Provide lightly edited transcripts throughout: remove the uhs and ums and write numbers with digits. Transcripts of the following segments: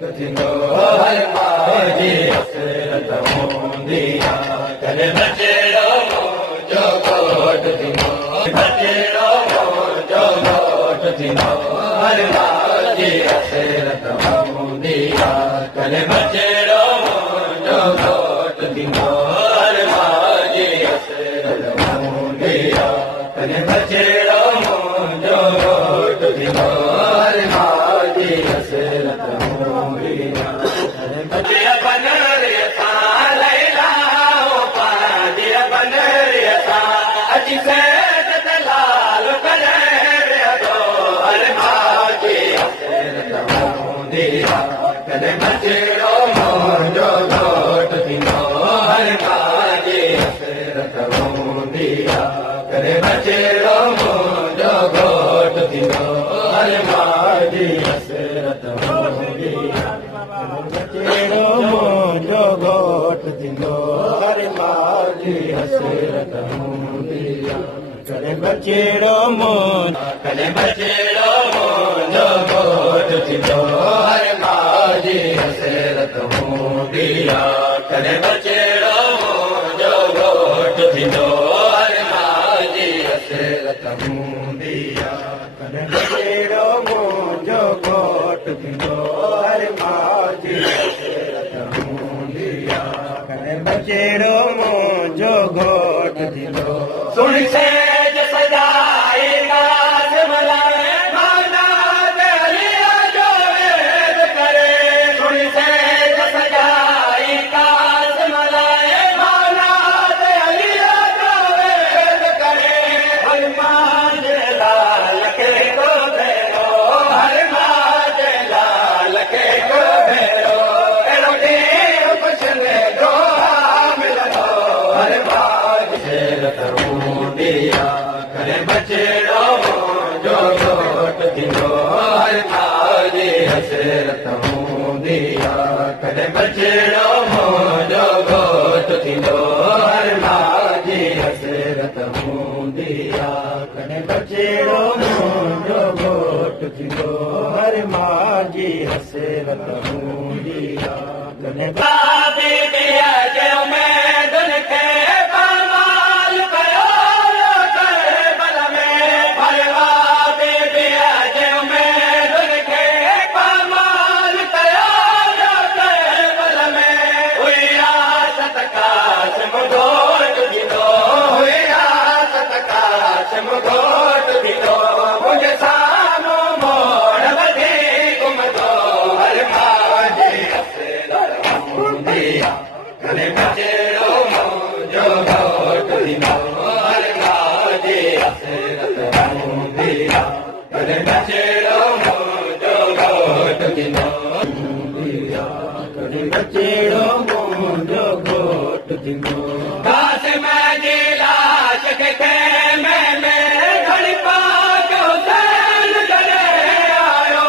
थींदो हर माजी हसरत हूंदी आहे कॾहिं बचेड़ो मुंहिंजो घोट थींदो बचेड़ो मुंहिंजो घोट थींदो हर माजी हसरत हूंदी आहे कॾहिं बचेड़ो मुंहिंजो घोट थींदो हर माजी हसरत हूंदी आहे कॾहिं बचेड़ो मुंहिंजो घोट थींदो हर माजी हसरत कॾहिं बचेड़ो मुंहिंजो घोट थींदो हर माजी हसरत हूंदी आहे कॾहिं बचेड़ो मुंहिंजो घोट थींदो हर माजी हसरत हूंदी आहे बचेड़ो मुंहिंजो घोट थींदो हर माजी हसरत हूंदी आहे कॾहिं बचेड़ो कॾहिं बचेड़ो मुंहिंजो घोट थींदो हर माजी हसरत हूंदी आहे कॾहिं बचेड़ो मुंहिंजो घोट थींदो हर माजी हसरत हूंदी आहे कॾहिं बचेड़ो मुंहिंजो घोट थींदो हर माजी हसरत हूंदी आहे कॾहिं बचेड़ो मुंहिंजो घोट थींदो सुन सेज सजाए काज़ मलाए माना दरिया जो वेद करे सुन सेज सजाए काज़ मलाए माना दरिया जो वेद करे हर माज लाल के को भेरो हर माज लाल के को भेरो एरो देव पछले दो मिलनो हर माज हसरत हूंदी आहे कॾहिं बचेड़ो मुंहिंजो घोट थींदो हर माजी हसरत हूंदी आहे कॾहिं बचेड़ो मुंहिंजो घोट थींदो हर माजी हसरत हूंदी आहे कॾहिं बचेड़ो मुंहिंजो घोट थींदो हर माजी हसरत हूंदी आहे कॾहिं बचेड़ो मुंहिंजो घोट थींदो हर माजी हसरत हूंदी आहे कॾहिं बचेड़ो मुंहिंजो घोट थींदो कॾहिं बचेड़ो मुंहिंजो घोट थींदो कासिम जी लाश खे ख़ैमे में घड़ी पाक हुसैन जॾहिं आयो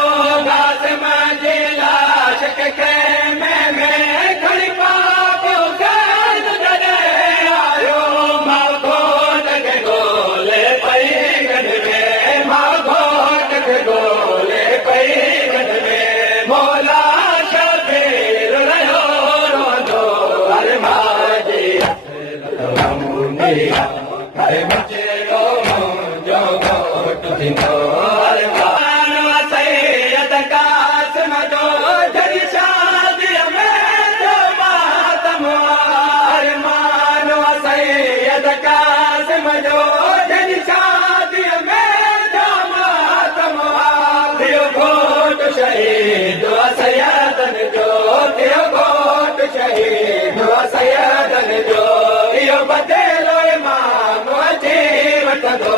कासिम जी लाश खे ख़ैमे में घड़ी पाक हुसैन जॾहिं आयो मां घोट खे ॻोल्हे पई गॾ में मां घोट खे ॻोल्हे पई गॾ में मौला शबीर रहियो रोंदो हर माजी हसरत हूंदी आहे कॾहिं बचेड़ो मुंहिंजो घोट थींदो हर मानो सैयद कासिम जो जॾहिं शादीअ में जो मातम हर मानो सैयद कासिम जो जॾहिं शादीअ में जो मातम थियो घोट शहीद सैयदन जो थियो घोट शहीद सैयदन जो इहो बदेलो इमाम अची वठंदो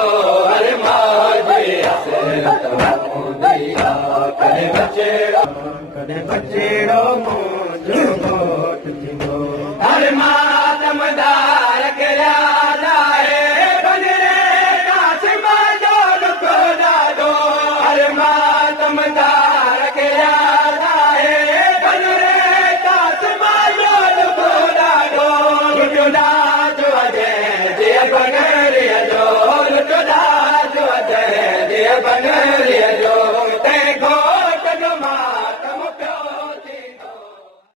हर माजी हसरत हूंदी आहे कॾहिं बचेड़ो मुंहिंजो घोट थींदो हर मातम दा